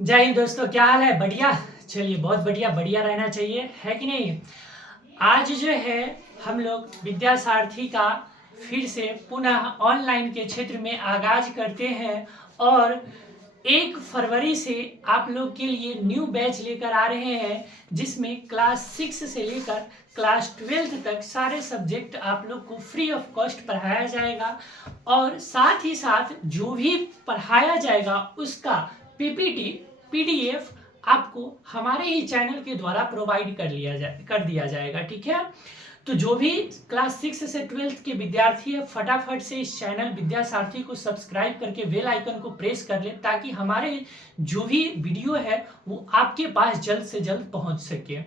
जय हिंद दोस्तों, क्या हाल है? बढ़िया। चलिए, बहुत बढ़िया बढ़िया रहना चाहिए, है कि नहीं। आज जो है हम लोग विद्यासारथी का फिर से पुनः ऑनलाइन के क्षेत्र में आगाज करते हैं और 1 फरवरी से आप लोग के लिए न्यू बैच लेकर आ रहे हैं, जिसमें क्लास 6 से लेकर क्लास 12 तक सारे सब्जेक्ट आप लोग को फ्री ऑफ कॉस्ट पढ़ाया जाएगा। और साथ ही साथ जो भी पढ़ाया जाएगा उसका पीपीटी पीडीएफ आपको हमारे ही चैनल के द्वारा प्रोवाइड कर दिया जाएगा। ठीक है, तो जो भी क्लास 6 से 12 के विद्यार्थी है, फटाफट से इस चैनल विद्यासारथी को सब्सक्राइब करके बेल आइकन को प्रेस कर ले, ताकि हमारे जो भी वीडियो है वो आपके पास जल्द से जल्द पहुंच सके।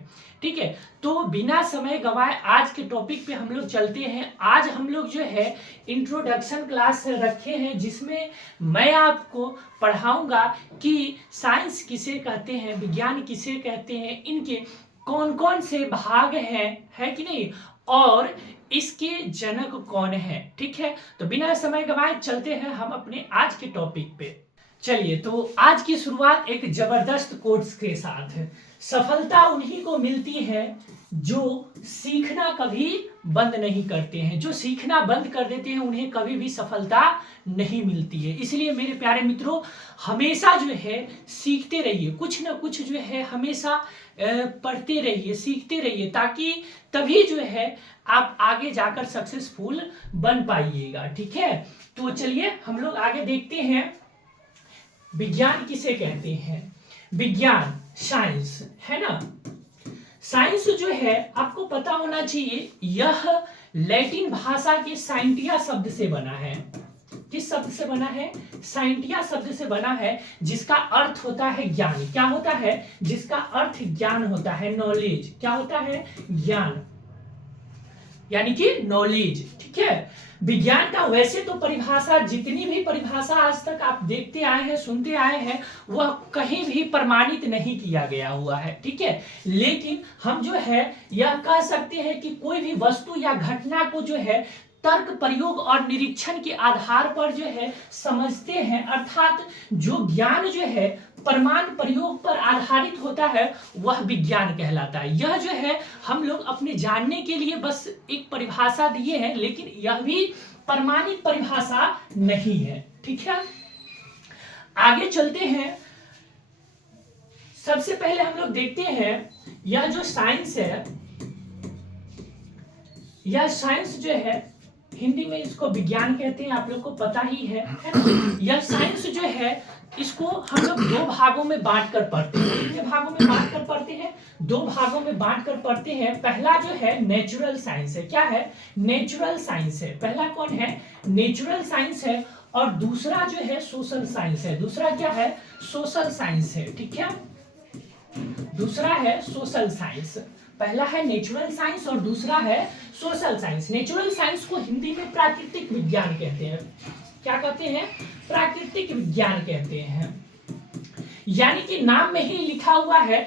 ठीक है, तो बिना समय गंवाए आज के टॉपिक पे हम लोग चलते हैं। आज हम लोग जो है इंट्रोडक्शन क्लास रखे हैं, जिसमें मैं आपको पढ़ाऊंगा कि साइंस किसे कहते हैं, विज्ञान किसे कहते हैं, इनके कौन कौन से भाग हैं, है कि नहीं, और इसके जनक कौन है। ठीक है, तो बिना समय गंवाए चलते हैं हम अपने आज के टॉपिक पे। चलिए, तो आज की शुरुआत एक जबरदस्त कोट्स के साथ है। सफलता उन्हीं को मिलती है जो सीखना कभी बंद नहीं करते हैं। जो सीखना बंद कर देते हैं उन्हें कभी भी सफलता नहीं मिलती है। इसलिए मेरे प्यारे मित्रों, हमेशा जो है सीखते रहिए, कुछ ना कुछ जो है हमेशा पढ़ते रहिए, सीखते रहिए, ताकि तभी जो है आप आगे जाकर सक्सेसफुल बन पाइएगा। ठीक है, तो चलिए हम लोग आगे देखते हैं। विज्ञान किसे कहते हैं? विज्ञान, साइंस, है ना। साइंस जो है आपको पता होना चाहिए, यह लैटिन भाषा के साइंटिया शब्द से बना है। किस शब्द से बना है? साइंटिया शब्द से बना है, जिसका अर्थ होता है ज्ञान। क्या होता है? जिसका अर्थ ज्ञान होता है, नॉलेज। क्या होता है? ज्ञान, यानी कि नॉलेज। ठीक है, विज्ञान का वैसे तो परिभाषा, जितनी भी परिभाषा आज तक आप देखते आए हैं, सुनते आए हैं, वह कहीं भी प्रमाणित नहीं किया गया हुआ है। ठीक है, लेकिन हम जो है यह कह सकते हैं कि कोई भी वस्तु या घटना को जो है तर्क, प्रयोग और निरीक्षण के आधार पर जो है समझते हैं। अर्थात जो ज्ञान जो है प्रमाण प्रयोग पर आधारित होता है, वह विज्ञान कहलाता है। यह जो है हम लोग अपने जानने के लिए बस एक परिभाषा दिए हैं, लेकिन यह भी प्रमाणित परिभाषा नहीं है। ठीक है, आगे चलते हैं। सबसे पहले हम लोग देखते हैं, यह जो साइंस है, यह साइंस जो है हिंदी में इसको विज्ञान कहते हैं, आप लोग को पता ही है ना? यह साइंस जो है इसको हम लोग 2 भागों में बांट कर पढ़ते हैं। कितने भागों में बांट कर पढ़ते हैं? 2 भागों में बांट कर पढ़ते हैं। पहला जो है नेचुरल साइंस है। क्या है? नेचुरल साइंस है। पहला कौन है? नेचुरल साइंस है। और दूसरा जो है सोशल साइंस है। दूसरा क्या है? सोशल साइंस है। ठीक है, दूसरा है सोशल साइंस। पहला है नेचुरल साइंस और दूसरा है सोशल साइंस। नेचुरल साइंस को हिंदी में प्राकृतिक विज्ञान कहते हैं। क्या कहते हैं? प्राकृतिक विज्ञान कहते हैं। यानी कि नाम में ही लिखा हुआ है,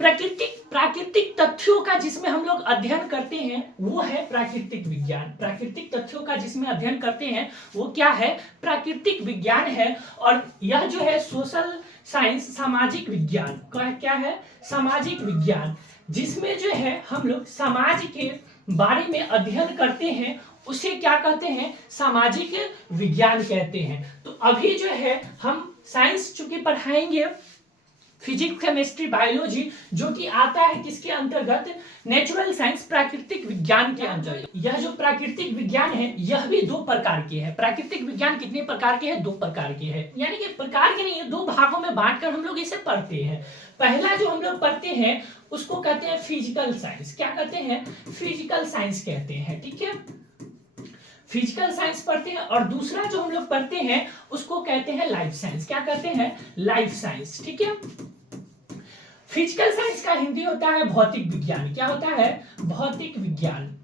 प्राकृतिक तथ्यों का जिसमें हम लोग अध्ययन करते हैं वो है प्राकृतिक विज्ञान। प्राकृतिक तथ्यों का जिसमें अध्ययन करते हैं वो क्या है? प्राकृतिक विज्ञान है। और यह जो है सोशल साइंस, सामाजिक विज्ञान। क्या है? सामाजिक विज्ञान, जिसमें जो है हम लोग समाज के बारे में अध्ययन करते हैं, उसे क्या कहते हैं? सामाजिक विज्ञान कहते हैं। तो अभी जो है हम साइंस चूंकि पढ़ाएंगे, फिजिक्स, केमिस्ट्री, बायोलॉजी, जो कि आता है किसके अंतर्गत? नेचुरल साइंस, प्राकृतिक विज्ञान के अंतर्गत। यह जो प्राकृतिक विज्ञान है यह भी 2 प्रकार के हैं। प्राकृतिक विज्ञान कितने प्रकार के हैं? 2 प्रकार के हैं। यानी कि प्रकार के नहीं, 2 भागों में बांटकर हम लोग इसे पढ़ते हैं। पहला जो हम लोग पढ़ते हैं उसको कहते हैं फिजिकल साइंस। क्या कहते हैं? फिजिकल साइंस कहते हैं। ठीक है, फिजिकल साइंस पढ़ते हैं। और दूसरा जो हम लोग पढ़ते हैं उसको कहते हैं लाइफ साइंस। क्या कहते हैं? Life science. ठीक है, फिजिकल साइंस का हिंदी होता है भौतिक विज्ञान। क्या होता है? भौतिक विज्ञान।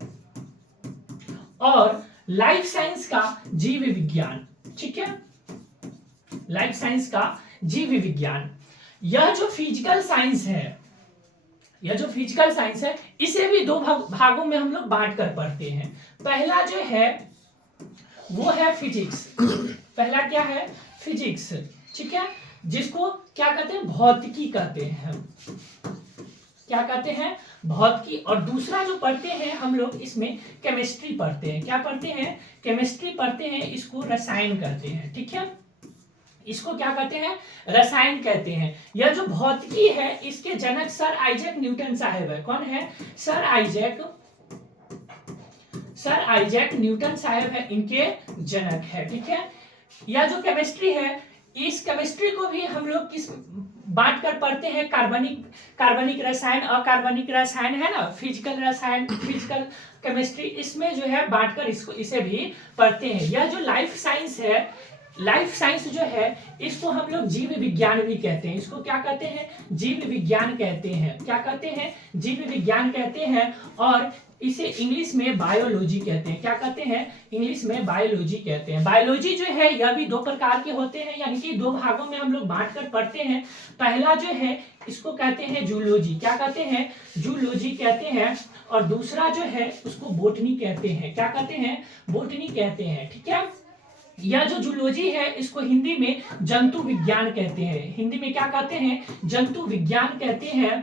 और लाइफ साइंस का जीव विज्ञान। ठीक है, लाइफ साइंस का जीव विज्ञान। यह जो फिजिकल साइंस है, यह जो फिजिकल साइंस है, इसे भी 2 भागों में हम लोग बांट कर पढ़ते हैं। पहला जो है वो है फिजिक्स। पहला क्या है? फिजिक्स। ठीक है, जिसको क्या कहते हैं, भौतिकी कहते हैं हम, क्या कहते हैं, भौतिकी। और दूसरा जो पढ़ते हैं हम लोग इसमें केमिस्ट्री पढ़ते हैं, क्या पढ़ते हैं, केमिस्ट्री पढ़ते हैं, इसको रसायन कहते हैं, ठीक है, इसको क्या कहते हैं, रसायन कहते हैं। यह जो भौतिकी है इसके जनक सर आइजैक न्यूटन साहब है। कौन है, सर आइजैक न्यूटन साहब है, इनके जनक है, ठीक है। यह जो केमिस्ट्री है, इस केमिस्ट्री को भी हम लोग किस बांट कर पढ़ते हैं, कार्बनिक रसायन, अकार्बनिक रसायन है ना, फिजिकल रसायन, फिजिकल केमिस्ट्री, इसमें जो है बांट कर इसे भी पढ़ते हैं। यह जो लाइफ साइंस है, लाइफ साइंस जो है इसको हम लोग जीव विज्ञान भी कहते हैं। इसको क्या कहते हैं, जीव विज्ञान कहते हैं, क्या कहते हैं, जीव विज्ञान कहते हैं। और इसे इंग्लिश में बायोलॉजी कहते हैं, क्या कहते हैं, इंग्लिश में बायोलॉजी कहते हैं। बायोलॉजी जो है यह भी दो प्रकार के होते हैं, यानी कि दो भागों में हम लोग बांट कर पढ़ते हैं। पहला जो है इसको कहते हैं जूलॉजी, क्या कहते हैं, जूलॉजी कहते हैं। और दूसरा जो है उसको बोटनी कहते हैं, क्या कहते हैं, बोटनी कहते हैं, ठीक है। यह जो जूलॉजी है इसको हिंदी में जंतु विज्ञान कहते हैं, हिंदी में क्या कहते हैं, जंतु विज्ञान कहते हैं।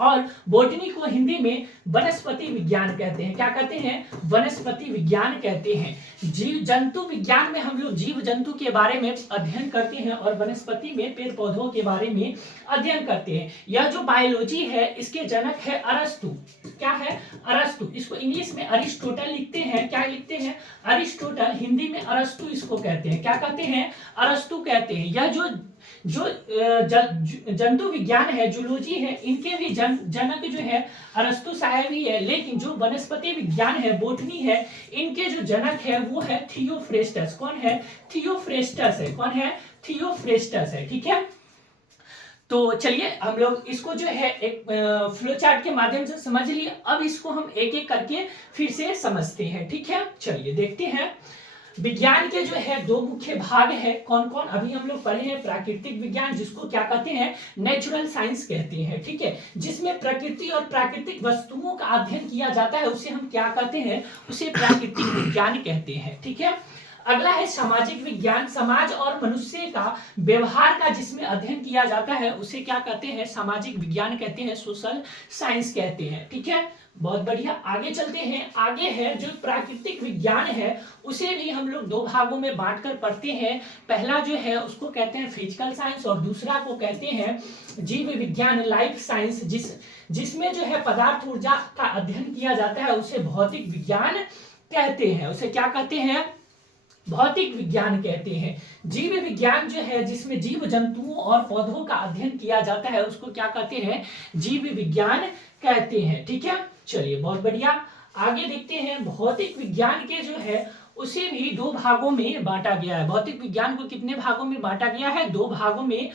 और बोटनी को हिंदी में वनस्पति विज्ञान कहते हैं, क्या कहते हैं, वनस्पति विज्ञान कहते हैं। जीव जंतु विज्ञान में हम लोग जीव जंतु के बारे में अध्ययन करते हैं और वनस्पति में पेड़ पौधों के बारे में अध्ययन करते हैं। यह जो बायोलॉजी है इसके जनक है अरस्तु, क्या है, अरस्तु। इसको इंग्लिश में अरिस्टोटल लिखते हैं, क्या लिखते हैं, अरिस्टोटल, हिंदी में अरस्तु इसको कहते हैं, क्या कहते हैं, अरस्तु कहते हैं। यह जो जंतु विज्ञान है, जूलॉजी है, इनके भी जनक जो है अरस्तु साहब ही है। लेकिन जो वनस्पति विज्ञान है, बोटनी है, इनके जो जनक है वो है थियोफ्रेस्टस। कौन है, थियोफ्रेस्टस है, कौन है, थियोफ्रेस्टस है, ठीक है। तो चलिए हम लोग इसको जो है एक फ्लो चार्ट के माध्यम से समझ लिए। अब इसको हम एक एक करके फिर से समझते हैं, ठीक है। चलिए देखते हैं। विज्ञान के जो है दो मुख्य भाग है, कौन कौन, अभी हम लोग पढ़े हैं प्राकृतिक विज्ञान, जिसको क्या कहते हैं, नेचुरल साइंस कहते हैं, ठीक है, जिसमें प्रकृति और प्राकृतिक वस्तुओं का अध्ययन किया जाता है, उसे हम क्या कहते हैं, उसे प्राकृतिक विज्ञान कहते हैं, ठीक है। अगला है सामाजिक विज्ञान, समाज और मनुष्य का व्यवहार का जिसमें अध्ययन किया जाता है उसे क्या कहते हैं, सामाजिक विज्ञान कहते हैं, सोशल साइंस कहते हैं, ठीक है। बहुत बढ़िया, आगे चलते हैं। आगे है जो प्राकृतिक विज्ञान है उसे भी हम लोग दो भागों में बांटकर पढ़ते हैं। पहला जो है उसको कहते हैं फिजिकल साइंस और दूसरा को कहते हैं जीव विज्ञान, लाइफ साइंस, जिसमें जो है पदार्थ ऊर्जा का अध्ययन किया जाता है उसे भौतिक विज्ञान कहते हैं। उसे क्या कहते हैं, भौतिक विज्ञान कहते हैं। जीव विज्ञान जो है जिसमें जीव जंतुओं और पौधों का अध्ययन किया जाता है उसको क्या कहते हैं, जीव विज्ञान कहते हैं, ठीक है। चलिए बहुत बढ़िया, आगे देखते हैं। भौतिक विज्ञान के जो है उसे भी दो भागों में बांटा गया है। भौतिक विज्ञान को कितने भागों में बांटा गया है, दो भागों में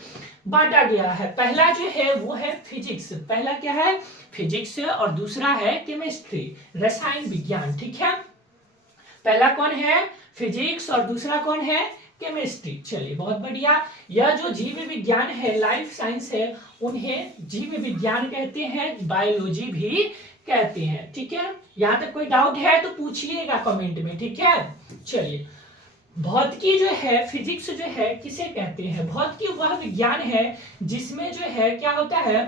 बांटा गया है। पहला जो है वो है फिजिक्स, पहला क्या है, फिजिक्स, और दूसरा है केमिस्ट्री, रसायन विज्ञान, ठीक है। पहला कौन है, फिजिक्स, और दूसरा कौन है, केमिस्ट्री। चलिए बहुत बढ़िया। यह जो जीव विज्ञान है, लाइफ साइंस है, उन्हें जीव विज्ञान कहते हैं, बायोलॉजी भी कहते हैं, ठीक है। यहाँ तक कोई डाउट है तो पूछिएगा कमेंट में, ठीक है। चलिए, भौतिकी जो है, फिजिक्स जो है किसे कहते हैं, भौतिकी वह विज्ञान है जिसमें जो है क्या होता है,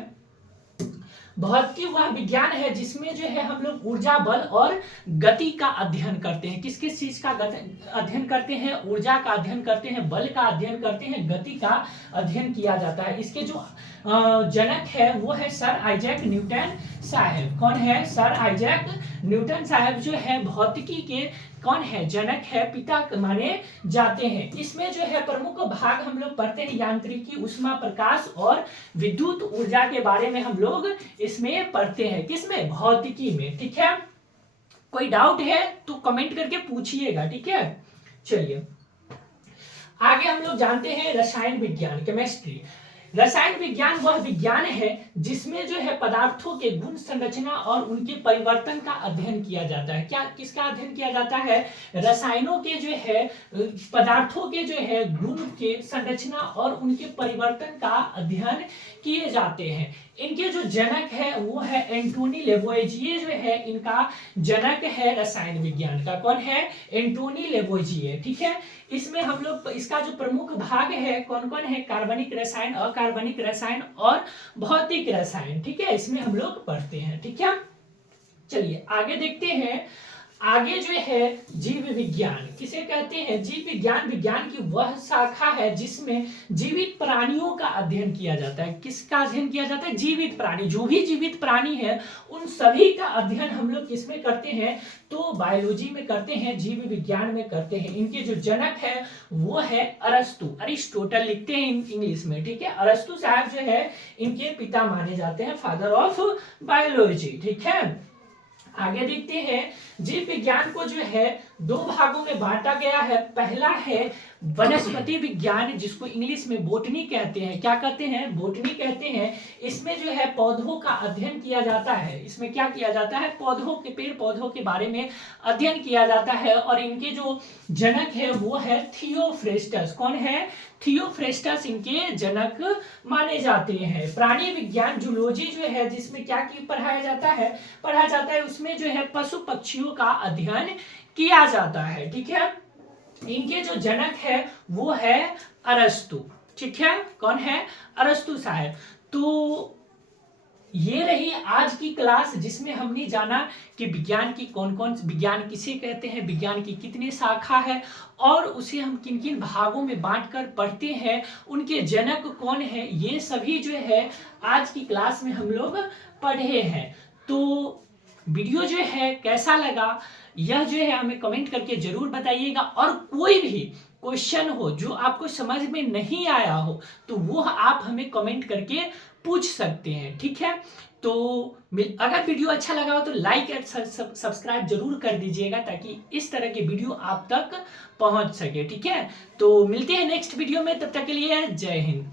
भौतिकी वह विज्ञान है जिसमें जो है हम लोग ऊर्जा, बल और गति का अध्ययन करते हैं। किस किस चीज का अध्ययन करते हैं, ऊर्जा का अध्ययन करते हैं, बल का अध्ययन करते हैं, गति का अध्ययन किया जाता है। इसके जो जनक है वो है सर आइजैक न्यूटन साहब। कौन है, सर आइजैक न्यूटन साहब जो है भौतिकी के कौन है, जनक है, पिता माने जाते हैं। इसमें जो है प्रमुख भाग हम लोग पढ़ते हैं यांत्रिकी, उष्मा, प्रकाश और विद्युत ऊर्जा के बारे में हम लोग इसमें पढ़ते हैं, किसमें, भौतिकी में, ठीक है। कोई डाउट है तो कमेंट करके पूछिएगा, ठीक है। चलिए आगे हम लोग जानते हैं रसायन विज्ञान, केमिस्ट्री। रसायन विज्ञान वह विज्ञान है जिसमें जो है पदार्थों के गुण, संरचना और उनके परिवर्तन का अध्ययन किया जाता है। क्या, किसका अध्ययन किया जाता है, रसायनों के जो है, पदार्थों के जो है गुण के, संरचना और उनके परिवर्तन का अध्ययन किए जाते हैं। इनके जो जनक है वो है एंटोनी लेवोइजिए, जो है इनका जनक है रसायन विज्ञान का। कौन है, एंटोनी लेवोइजिए, ठीक है। इसमें हम लोग इसका जो प्रमुख भाग है कौन कौन है, कार्बनिक रसायन, अकार्बनिक रसायन और भौतिक रसायन, ठीक है, इसमें हम लोग पढ़ते हैं, ठीक है। चलिए आगे देखते हैं। आगे जो है जीव विज्ञान किसे कहते हैं, जीव विज्ञान विज्ञान की वह शाखा है जिसमें जीवित प्राणियों का अध्ययन किया जाता है। किसका अध्ययन किया जाता है, जीवित प्राणी, जो भी जीवित प्राणी है उन सभी का अध्ययन हम लोग किसमें करते हैं, तो बायोलॉजी में करते हैं, जीव विज्ञान में करते हैं। इनके जो जनक है वो है अरस्तु, अरिस्टोटल लिखते हैं इंग्लिश में, ठीक है। अरस्तु साहब जो है इनके पिता माने जाते हैं, फादर ऑफ बायोलॉजी, ठीक है। आगे देखते हैं, जीव विज्ञान को जो है दो भागों में बांटा गया है। पहला है वनस्पति विज्ञान, जिसको इंग्लिश में बोटनी कहते हैं। क्या कहते हैं, बोटनी कहते हैं। इसमें जो है पौधों का अध्ययन किया जाता है। इसमें क्या किया जाता है, पौधों के, पेड़ पौधों के बारे में अध्ययन किया जाता है। और इनके जो जनक है वो है थियोफ्रेस्टस। कौन है, थियोफ्रेस्टस इनके जनक माने जाते हैं। प्राणी विज्ञान, जूलॉजी जो है जिसमें क्या पढ़ाया जाता है उसमें जो है पशु पक्षियों का अध्ययन किया जाता है, ठीक है। इनके जो जनक है वो है अरस्तु, ठीक है। कौन है, अरस्तु साहब। तो ये रही आज की क्लास जिसमें हमने जाना कि विज्ञान की कौन कौन, विज्ञान किसे कहते हैं, विज्ञान की कितनी शाखा है और उसे हम किन किन भागों में बांटकर पढ़ते हैं, उनके जनक कौन है, ये सभी जो है आज की क्लास में हम लोग पढ़े हैं। तो वीडियो जो है कैसा लगा यह जो है हमें कमेंट करके जरूर बताइएगा। और कोई भी क्वेश्चन हो जो आपको समझ में नहीं आया हो तो वो आप हमें कमेंट करके पूछ सकते हैं, ठीक है। तो अगर वीडियो अच्छा लगा हो तो लाइक और सब्सक्राइब जरूर कर दीजिएगा ताकि इस तरह के वीडियो आप तक पहुंच सके, ठीक है। तो मिलते हैं नेक्स्ट वीडियो में, तब तक के लिए जय हिंद।